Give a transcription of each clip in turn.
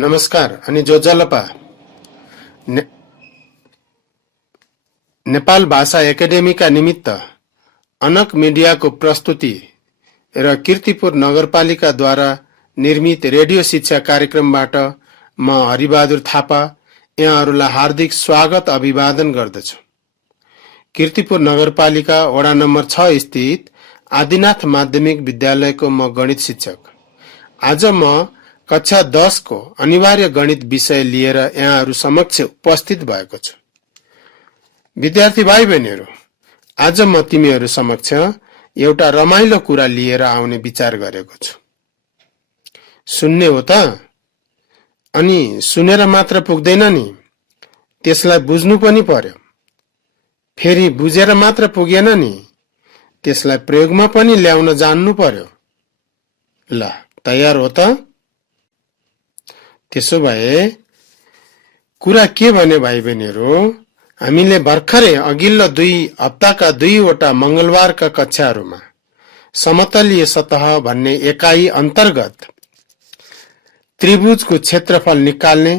नमस्कार अनि जो जलपा ने, नेपाल भाषा एकाडेमीका निमित्त अनक मिडियाको प्रस्तुति र कीर्तिपुर नगरपालिकाद्वारा निर्मित रेडियो शिक्षा कार्यक्रमबाट म हरिबहादुर थापा यहाँहरूलाई हार्दिक स्वागत अभिवादन गर्दछु। कीर्तिपुर नगरपालिका वडा नम्बर 6 स्थित आदिनाथ माध्यमिक विद्यालयको म गणित शिक्षक। आज म कक्षा 10 को अनिवार्य गणित विषय लिएर यहाँहरू समक्ष उपस्थित भएको छु। विद्यार्थी भाइ बहिनीहरू, आज म तिमीहरू समक्ष एउटा रमाइलो कुरा लिएर आउने विचार गरेको छु। सुन्ने हो त? अनि सुनेर मात्र पुग्दैन नि, त्यसलाई बुझ्नु पनि पर्यो। फेरि बुझेर मात्र पुगेन नि, त्यसलाई प्रयोगमा पनि ल्याउन जान्नु पर्यो। ल, तयार हो त? त्यसो भए कुरा के भने भाइ बहिनीहरू, हामीले भर्खरै अघिल्लो 2 हप्ताका 2वटा मंगलबारका कक्षाहरूमा समतलीय सतह भन्ने एकाइ अन्तर्गत त्रिभुजको क्षेत्रफल निकाल्ने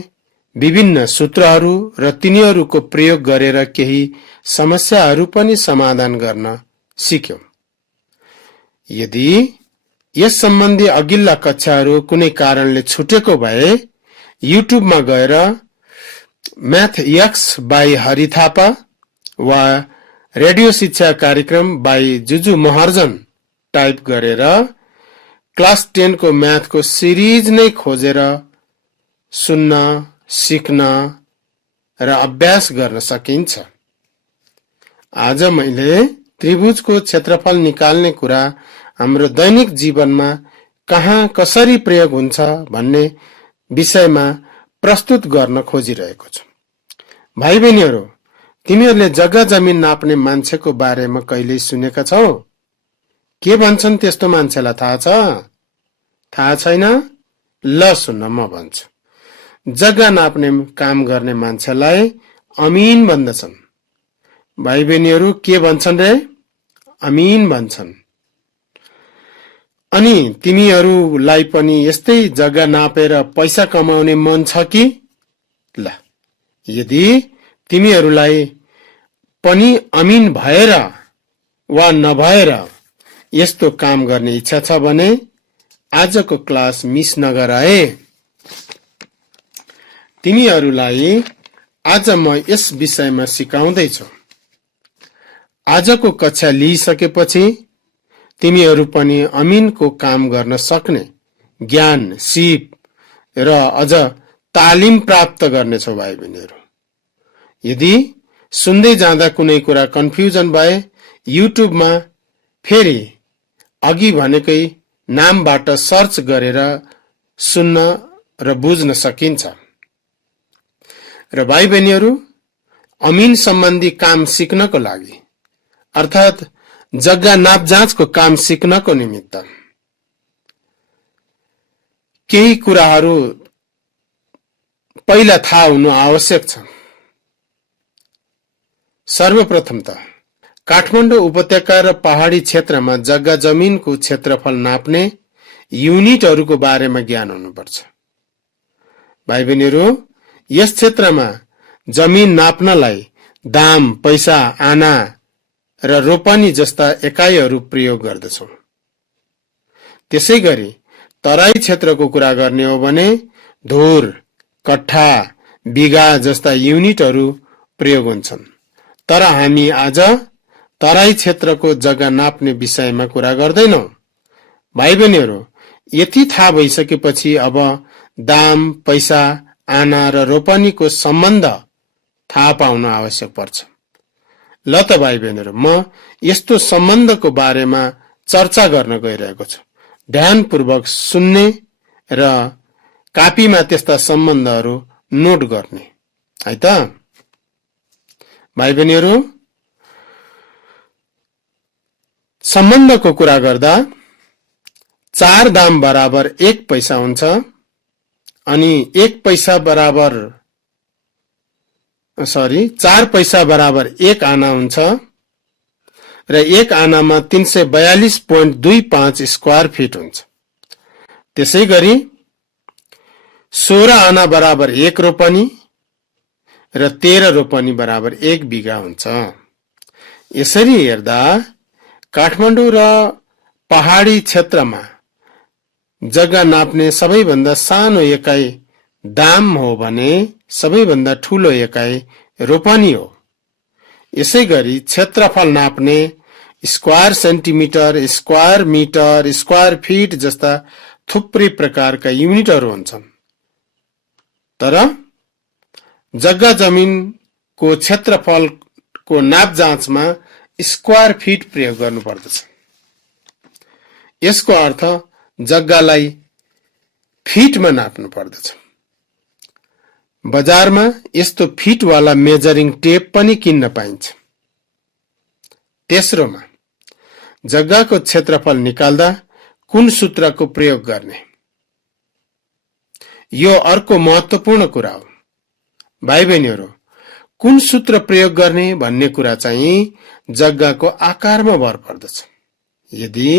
विभिन्न सूत्रहरू र तिनीहरूको प्रयोग गरेर केही समस्याहरू पनि समाधान गर्न सिक्यौं। यदि यस सम्बन्धी अघिल्ला कक्षाहरू कुनै कारणले छुटेको भए युट्युबमा गएर math x by Hari Thapa वा रेडियो शिक्षा कार्यक्रम बाई जुजु महर्जन टाइप गरेर क्लास 10 को म्याथको सिरिज नै खोजेर सुन्न, सिक्न र अभ्यास गर्न सकिन्छ। आज मैले त्रिभुजको क्षेत्रफल निकाल्ने कुरा हाम्रो दैनिक जीवनमा कहाँ कसरी प्रयोग हुन्छ भन्ने विषयमा प्रस्तुत गर्न खोजिरहेको छु। भाइ बहिनीहरू, तिमीहरूले जग्गा जमिन नाप्ने मान्छेको बारेमा कहिल्यै सुनेका छौ? के भन्छन् त्यस्तो मान्छेलाई थाहा छ? थाहा छैन? ल सुन्न, म भन्छु। जग्गा नाप्ने काम गर्ने मान्छेलाई अमिन भन्दछन्। भाइ बहिनीहरू, के भन्छन् रे? अमिन भन्छन्। अनि तिमीहरूलाई पनि यस्तै जग्गा नापेर पैसा कमाउने मन छ कि? ल, यदि तिमीहरूलाई पनि अमिन भएर वा नभएर यस्तो काम गर्ने इच्छा छ भने आजको क्लास मिस नगर है। तिमीहरूलाई आज म यस विषयमा सिकाउँदै छु। आजको कक्षा लिइसकेपछि तिमीहरू पनि अमिनको काम गर्न सक्ने ज्ञान, सिप र अझ तालिम प्राप्त गर्नेछौ भाइ बहिनीहरू। यदि सुन्दै जाँदा कुनै कुरा कन्फ्युजन भए युट्युबमा फेरि अघि भनेकै नामबाट सर्च गरेर सुन्न र बुझ्न सकिन्छ। र भाइ बहिनीहरू, अमिन सम्बन्धी काम सिक्नको लागि अर्थात् जग्गा नाप जाँचको काम सिक्नको निमित्त केही कुराहरू पहिला थाहा हुनु आवश्यक छ। सर्वप्रथम त काठमाडौँ उपत्यका र पहाडी क्षेत्रमा जग्गा जमिनको क्षेत्रफल नाप्ने युनिटहरूको बारेमा ज्ञान हुनुपर्छ। भाइ बहिनीहरू, यस क्षेत्रमा जमिन नाप्नलाई दाम, पैसा, आना र रोपनी जस्ता एकाइहरू प्रयोग गर्दछौं। त्यसै गरी तराई क्षेत्रको कुरा गर्ने हो भने धुर, कट्ठा, बिघा जस्ता युनिटहरू प्रयोग हुन्छन्। तर हामी आज तराई क्षेत्रको जग्गा नाप्ने विषयमा कुरा गर्दैनौं। भाइ बहिनीहरू, यति थाहा भइसकेपछि अब दाम, पैसा, आना र रोपनीको सम्बन्ध थाहा पाउन आवश्यक पर्छ। ल त भाइ बहिनीहरू, म यस्तो सम्बन्धको बारेमा चर्चा गर्न गइरहेको छु। ध्यानपूर्वक सुन्ने र कापीमा त्यस्ता सम्बन्धहरू नोट गर्ने है त। भाइ बहिनीहरू, सम्बन्धको कुरा गर्दा 4 दाम बराबर 1 पैसा हुन्छ अनि 4 पैसा बराबर 1 आना हुन्छ र 1 आनामा 342.25 स्क्वायर फिट हुन्छ। त्यसै गरी 16 आना बराबर 1 रोपनी र 13 रोपनी बराबर 1 बिघा हुन्छ। यसरी हेर्दा काठमाडौँ र पहाडी क्षेत्रमा जग्गा नाप्ने सबैभन्दा सानो एकाइ दाम हो भने सबैभन्दा ठूलो एकाइ रोपनी हो। यसै गरी क्षेत्रफल नाप्ने square centimetre, square metre, square feet जस्ता थुप्रै प्रकारका युनिटहरू हुन्छन्। तर जग्गा जमिनको क्षेत्रफलको नाप जाँचमा स्क्वायर फिट प्रयोग गर्नुपर्दछ। यसको अर्थ जग्गालाई फिटमा नाप्नु पर्दछ। बजारमा यस्तो फिटवाला मेजरिङ टेप पनि किन्न पाइन्छ। तेस्रोमा जग्गाको क्षेत्रफल निकाल्दा कुन सूत्रको प्रयोग गर्ने? यो अर्को महत्त्वपूर्ण कुरा हो। भाइ बहिनीहरू, कुन सूत्र प्रयोग गर्ने भन्ने कुरा चाहिँ जग्गाको आकारमा भर पर्दछ। यदि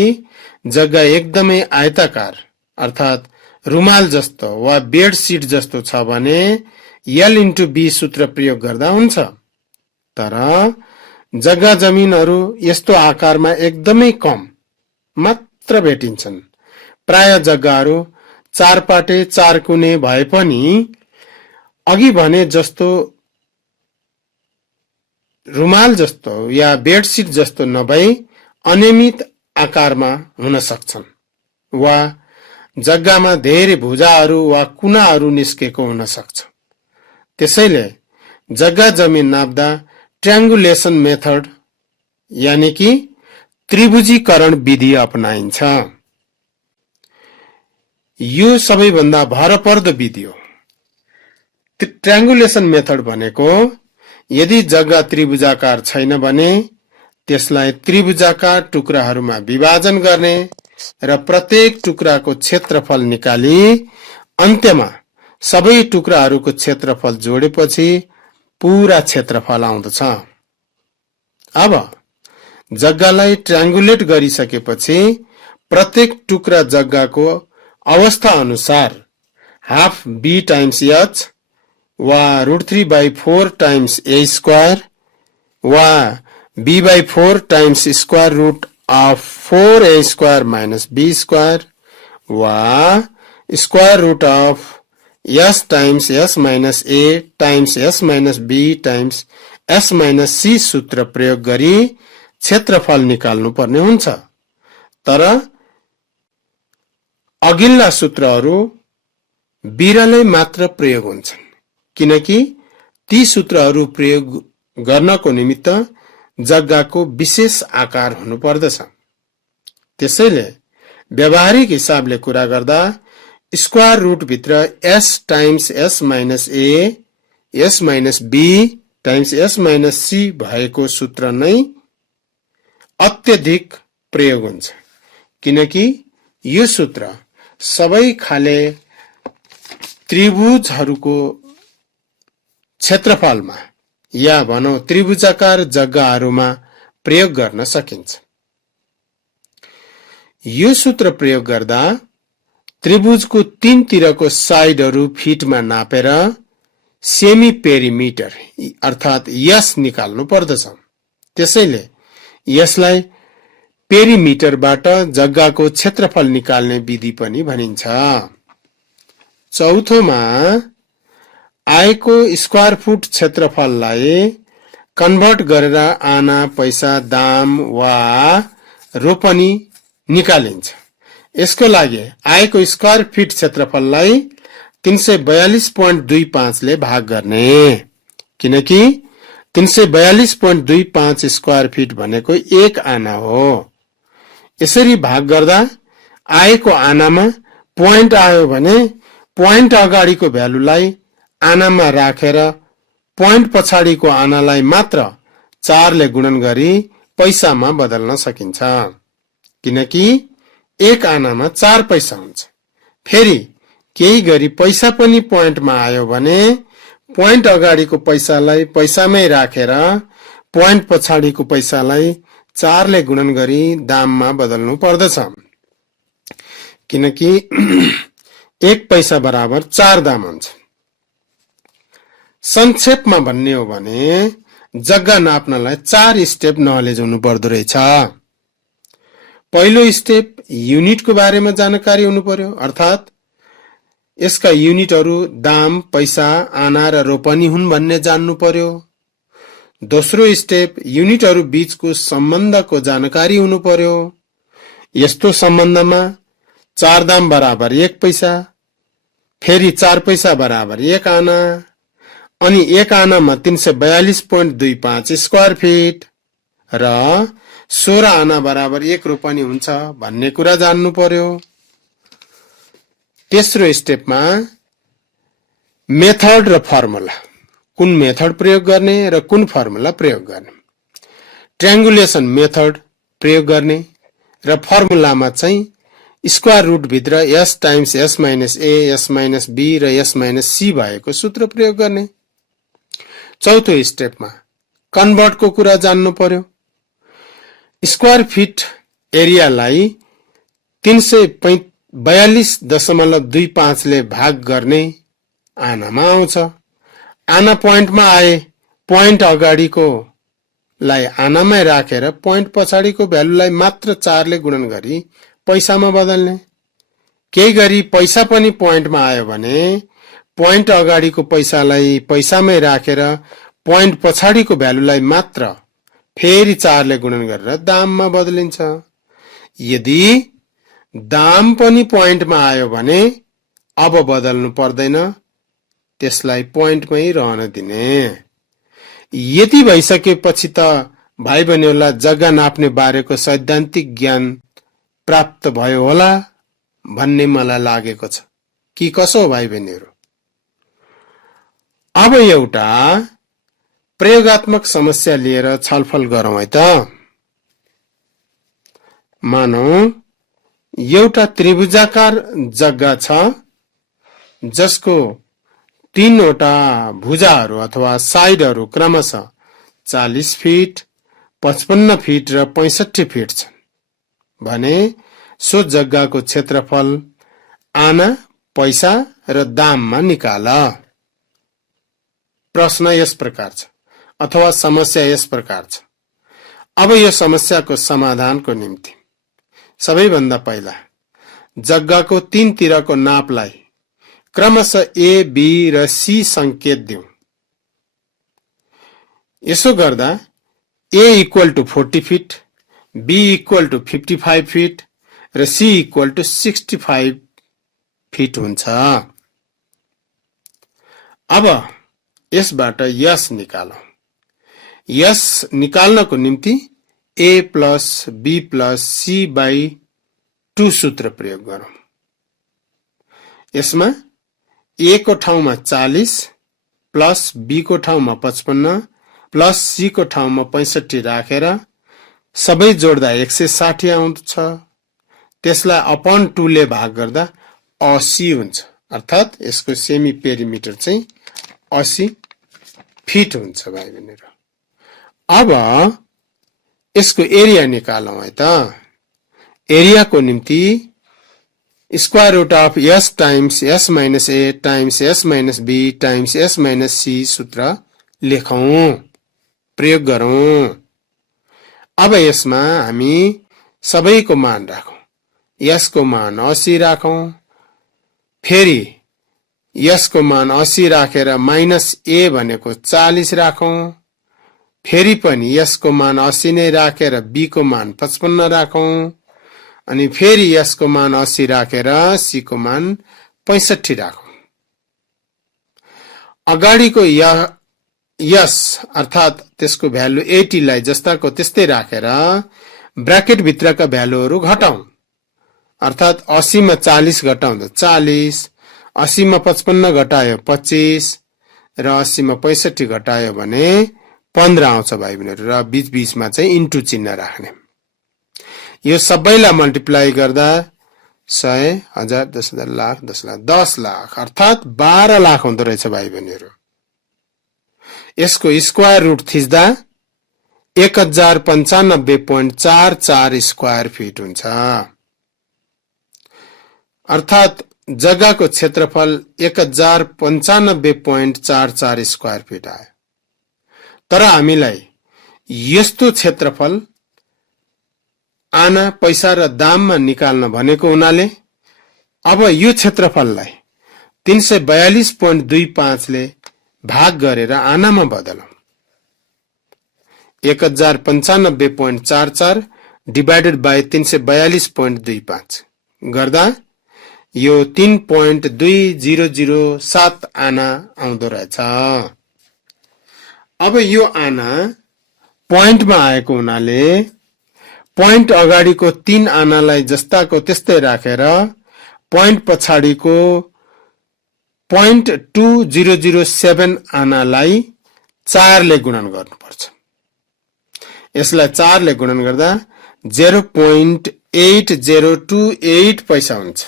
जग्गा एकदमै आयताकार अर्थात् रुमाल जस्तो वा बेडसिट जस्तो छ भने L/B सूत्र प्रयोग गर्दा हुन्छ। तर जग्गा जमिनहरू यस्तो आकारमा एकदमै कम मात्र भेटिन्छन्। प्राय जग्गाहरू 4 पाटे 4 कुने भए पनि अघि भने जस्तो रुमाल जस्तो या बेडसिट जस्तो नभई अनियमित आकारमा हुन सक्छन् वा जग्गामा धेरै भुजाहरू वा कुनाहरू निस्केको हुन सक्छ। त्यसैले जग्गा जमिन नाप्दा ट्रायंगुलेसन मेथड यानि कि त्रिभुजीकरण विधि अपनाइन्छ। यो सबैभन्दा भरपर्दो विधि हो। ट्रायंगुलेसन मेथड भनेको यदि जग्गा त्रिभुजाकार छैन भने त्यसलाई त्रिभुजाकार टुक्राहरूमा विभाजन गर्ने र प्रत्येक टुक्राको क्षेत्रफल निकाली अन्त्यमा सबै टुक्राहरूको क्षेत्रफल जोडेपछि पूरा क्षेत्रफल आउँदछ। अब जग्गालाई ट्रायंगुलेट गरिसकेपछि प्रत्येक टुक्रा जग्गाको अवस्था अनुसार हाफ b टाइम्स h वा √3/4 टाइम्स a स्क्वायर वा b/4 times square root of 4a square minus b square वा square root of s times s minus a times s minus b times s minus c सूत्र प्रयोग गरी क्षेत्रफल निकाल्नु पर्ने हुन्छ। तर अघिल्ला सूत्रहरू बिरलै मात्र प्रयोग हुन्छन् किनकि ती सूत्रहरू प्रयोग गर्नको निमित्त जग्गाको विशेष आकार हुनु पर्दछ। त्यसैले व्यावहारिक हिसाबले कुरा गर्दा स्क्वायर रूट भित्र s times s minus a s minus b times s minus c भएको सूत्र नै अत्यधिक प्रयोग हुन्छ किनकि यो सूत्र सबै खाले त्रिभुजहरूको क्षेत्रफलमा या भनौं त्रिभुजाकार जग्गाहरूमा प्रयोग गर्न सकिन्छ। यो सूत्र प्रयोग गर्दा त्रिभुजको 3 तिरको साइडहरू फिटमा नापेर सेमी पेरिमिटर अर्थात् यस निकाल्नु पर्दछ। त्यसैले यसलाई पेरिमिटरबाट जग्गाको क्षेत्रफल निकाल्ने विधि पनि भनिन्छ। चौथोमा आएको स्क्वायर फुट क्षेत्रफललाई कन्भर्ट गरेर आना, पैसा, दाम वा रोपनी निकालिन्छ। यसको लागि आएको स्क्वायर फिट क्षेत्रफललाई 342.25 ले भाग गर्ने किनकि 342.25 स्क्वायर फिट भनेको 1 आना हो। यसरी भाग गर्दा आएको आनामा पोइन्ट आयो भने पोइन्ट अगाडिको भ्यालुलाई आनामा राखेर पोइन्ट पछाडिको आनालाई मात्र 4 ले गुणन गरी पैसामा बदल्न सकिन्छ किनकि 1 आनामा 4 पैसा हुन्छ। फेरि केही गरी पैसा पनि पोइन्टमा आयो भने पोइन्ट अगाडिको पैसालाई पैसामै राखेर पोइन्ट पछाडिको पैसालाई 4 ले गुणन गरी दाममा बदल्नु पर्दछ किनकि 1 पैसा बराबर 4 दाम हुन्छ। संक्षेपमा भन्ने हो भने जग्गा नाप्नलाई 4 स्टेप नलेज हुनु पर्दो रहेछ। पहिलो स्टेप युनिटको बारेमा जानकारी हुनु पर्यो, अर्थात यसका युनिटहरू दाम, पैसा, आना र रोपनी हुन् भन्ने जान्नु पर्यो। दोस्रो स्टेप युनिटहरू बीचको सम्बन्धको जानकारी हुनु पर्यो। यस्तो सम्बन्धमा 4 दाम बराबर 1 पैसा, फेरि 4 पैसा बराबर 1 आना, अनि 1 आनामा 342.25 स्क्वायर फिट र 16 आना बराबर 1 रोपनी हुन्छ भन्ने कुरा जान्नु पर्यो। तेस्रो स्टेपमा मेथड र फर्मुला, कुन मेथड प्रयोग गर्ने र कुन फर्मुला प्रयोग गर्ने, ट्रायंगुलेसन मेथड प्रयोग गर्ने र फर्मुलामा चाहिँ स्क्वायर रुट भित्र s times s minus a, s minus b र s माइनस c भएको सूत्र प्रयोग गर्ने। चौथो स्टेपमा कन्भर्टको कुरा जान्नु पर्यो। स्क्वायर फिट एरियालाई 342.25 ले भाग गर्ने आनामा आउँछ। आना पोइन्टमा आए पोइन्ट अगाडिको लाई आनामै राखेर पोइन्ट पछाडिको भ्यालुलाई मात्र 4 ले गुणन गरी पैसामा बदल्ने। केही गरी पैसा पनि पोइन्टमा आयो भने पोइन्ट अगाडिको पैसालाई पैसामै राखेर पोइन्ट पछाडिको भ्यालुलाई मात्र फेरि 4 ले गुणन गरेर दाममा बदलिन्छ। यदि दाम पनि पोइन्टमा आयो भने अब बदल्नु पर्दैन, त्यसलाई पोइन्टमै रहन दिने। यति भइसकेपछि त भाइ बहिनीहरूलाई जग्गा नाप्ने बारेको सैद्धान्तिक ज्ञान प्राप्त भयो होला भन्ने मलाई लागेको छ। कि कसो हो भाइ बहिनीहरू? अब एउटा प्रयोगात्मक समस्या लिएर छलफल गरौँ है त। मानौ एउटा त्रिभुजाकार जग्गा छ जसको 3 वटा भुजाहरू अथवा साइडहरू क्रमशः 40 फिट, 55 फिट र 65 फिट छन् भने सो जग्गाको क्षेत्रफल आना, पैसा र दाममा निकाल। प्रश्न यस प्रकार छ अथवा समस्या यस प्रकार छ। अब यो समस्याको समाधानको निम्ति सबैभन्दा पहिला जग्गाको 3 तिरको नापलाई क्रमशः A, B र C संकेत दिउँ। यसो गर्दा A equal to 40 feet, B equal to 55 feet र C इक्वल टु 65 फिट हुन्छ। अब यसबाट यस निकालौं। यस निकाल्नको निम्ति A plus B plus C by 2 सूत्र प्रयोग गरौं। यसमा A को ठाउँमा 40 प्लस B को ठाउँमा 55 प्लस C को ठाउँमा 65 राखेर सबै जोड्दा 160 आउँछ। त्यसलाई अपॉन 2 ले भाग गर्दा 80 हुन्छ। अर्थात यसको सेमी पेरिमिटर चाहिँ 80 फिट हुन्छ भाइ बहिनीहरु। अब यसको एरिया निकालौं है त। एरियाको निम्ति square root of s times s minus a times s minus b times s minus c सूत्र लेखौं, प्रयोग गरौं। अब यसमा हामी सबैको मान राखौं। s को मान 80 राखौं, फेरि s को मान 80 राखेर माइनस a भनेको 40 राखौं, फेरि पनि s को मान 80 नै राखेर b को मान 55 राखौं, अनि फेरि s को मान 80 राखेर c को मान 65 राखौं। अगाडिको s अर्थात त्यसको भ्यालु 80 लाई जस्ताको त्यस्तै राखेर ब्र्याकेट भित्रका भ्यालुहरु घटाउँ। अर्थात 80 मा 40 घटाउँदा 40, 80 मा 55 घटायो 25 र 80 मा 65 घटायो भने 15 आउँछ भाइ बहिनीहरु। र बीच बीचमा चाहिँ इन्टु चिन्ह राख्ने। यो सबैलाई मल्टिप्लाई गर्दा 100, 1000, 10,000, लाख, 10 लाख, 10 लाख अर्थात 12 लाख हुँदो रहेछ भाइ बहिनीहरु। यसको स्क्वायर रुट थिच्दा 1095.44 स्क्वायर फिट हुन्छ। अर्थात जग्गाको क्षेत्रफल 1095.44 स्क्वायर फिट आयो। तर हामीलाई यस्तो क्षेत्रफल आना, पैसा र दाममा निकाल्न भनेको हुनाले अब यो क्षेत्रफललाई 342.25 ले भाग गरेर आनामा बदलौं। 1095.44 डिवाइडेड बाई 342.25 गर्दा यो 3.2007 आना आउँदो रहेछ। अब यो आना पोइन्टमा आएको हुनाले पोइन्ट अगाडिको 3 आनालाई जस्ताको त्यस्तै राखेर पोइन्ट पछाडिको 0.2007 आनालाई 4 ले गुणन गर्नुपर्छ। यसलाई 4 ले गुणन गर्दा 0.8028 पैसा हुन्छ।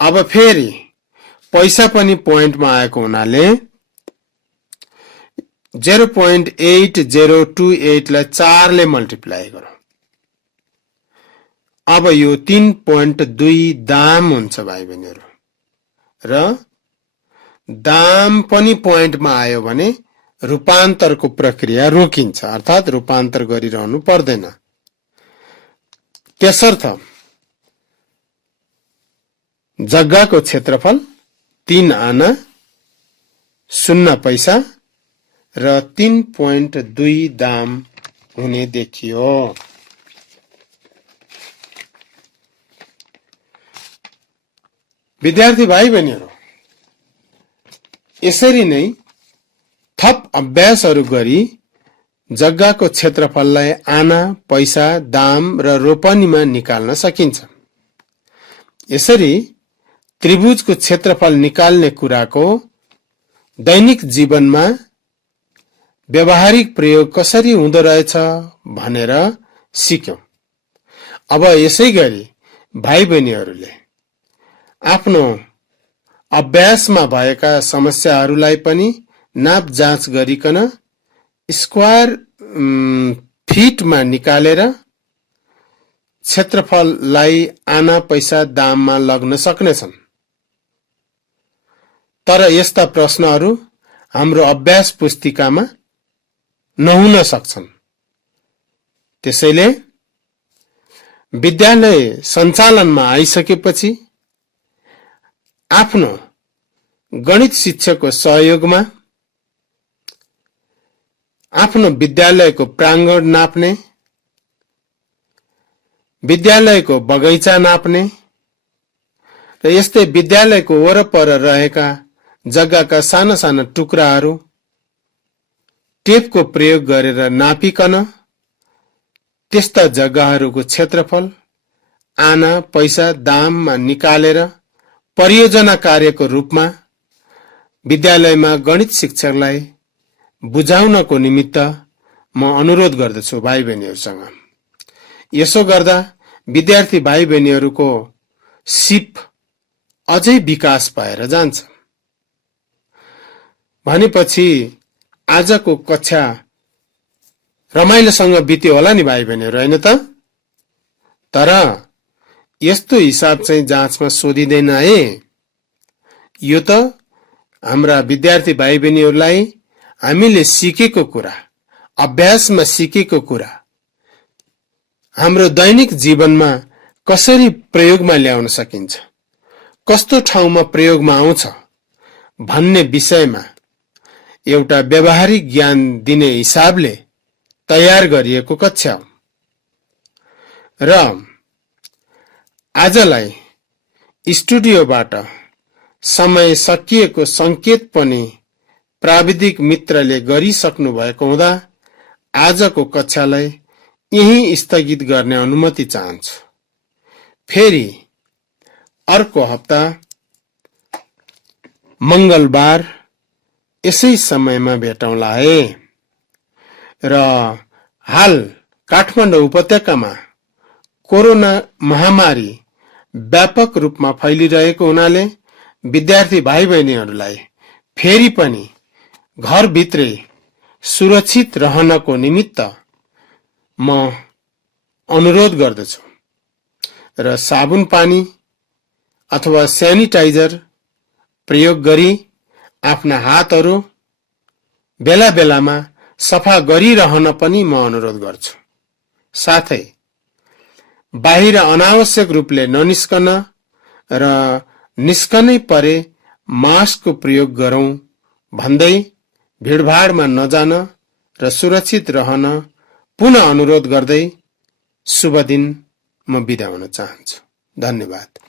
अब फेरि पैसा पनि पोइन्टमा आएको हुनाले 0.8028 लाई 4 ले मल्टिप्लाई गरौं। अब यो 3.2 दाम हुन्छ भाइ बहिनीहरु, र दाम पनि पोइन्टमा आयो भने रूपान्तरको प्रक्रिया रोकिन्छ, अर्थात रूपान्तर गरिरहनु पर्दैन। त्यसर्थ जग्गाको क्षेत्रफल 3 आना 0 पैसा र 3.2 दाम हुने देखियो। विद्यार्थी भाइ बहिनीहरु, यसरी नै थप अभ्यासहरु गरी जग्गाको क्षेत्रफललाई आना, पैसा, दाम र रोपनीमा निकाल्न सकिन्छ। यसरी त्रिभुजको क्षेत्रफल निकाल्ने कुराको दैनिक जीवनमा व्यावहारिक प्रयोग कसरी हुँदो रहेछ भनेर सिक्यौं। अब यसै गरी भाइ बहिनीहरुले आफ्नो अभ्यासमा भएका समस्याहरूलाई पनि नाप जाँच गरिकन स्क्वायर फिटमा निकालेर क्षेत्रफललाई आना, पैसा, दाममा लग्न सक्नेछन्। तर यस्ता प्रश्नहरू हाम्रो अभ्यास पुस्तिकामा नहुन सक्छन्। त्यसैले विद्यालय सञ्चालनमा आइसकेपछि आफ्नो गणित शिक्षकको सहयोगमा आफ्नो विद्यालयको प्राङ्गण नाप्ने, विद्यालयको बगैँचा नाप्ने र यस्तै विद्यालयको वरपर रहेका जग्गाका साना साना टुक्राहरू टेपको प्रयोग गरेर नापिकन त्यस्ता जग्गाहरूको क्षेत्रफल आना, पैसा, दाममा निकालेर परियोजना कार्यको रूपमा विद्यालयमा गणित शिक्षकलाई बुझाउनको निमित्त म अनुरोध गर्दछु भाइ बहिनीहरूसँग। यसो गर्दा विद्यार्थी भाइ बहिनीहरूको सिप अझै विकास भएर जान्छ। भनेपछि आजको कक्षा रमाइलोसँग बित्यो होला नि भाइ बहिनीहरू, हैन त? तर यस्तो हिसाब चाहिँ जाँचमा सोधिदैन है। यो त हाम्रा विद्यार्थी भाइ बहिनीहरूलाई हामीले सिकेको कुरा, अभ्यासमा सिकेको कुरा हाम्रो दैनिक जीवनमा कसरी प्रयोगमा ल्याउन सकिन्छ, कस्तो ठाउँमा प्रयोगमा आउँछ भन्ने विषयमा एउटा व्यावहारिक ज्ञान दिने हिसाबले तयार गरिएको कक्षा हो। र आजलाई स्टुडियोबाट समय सकिएको संकेत पनि प्राविधिक मित्रले गरिसक्नु भएको हुँदा आजको कक्षालाई यही स्थगित गर्ने अनुमति चाहन्छु। फेरि अर्को हप्ता मंगलबार यसै समयमा भेटौँला है। र हाल काठमाडौँ उपत्यकामा कोरोना महामारी व्यापक रूपमा फैलिरहेको हुनाले विद्यार्थी भाइ बहिनीहरूलाई फेरि पनि घरभित्रै सुरक्षित रहनको निमित्त म अनुरोध गर्दछु र साबुन पानी अथवा सेनिटाइजर प्रयोग गरी आफ्ना हातहरू बेला बेलामा सफा गरिरहन पनि म अनुरोध गर्छु। साथै बाहिर अनावश्यक रूपले ननिस्कन र निस्कनै परे मास्कको प्रयोग गरौं भन्दै भिडभाडमा नजान र सुरक्षित रहन पुनः अनुरोध गर्दै शुभ दिन म बिदा हुन चाहन्छु। धन्यवाद।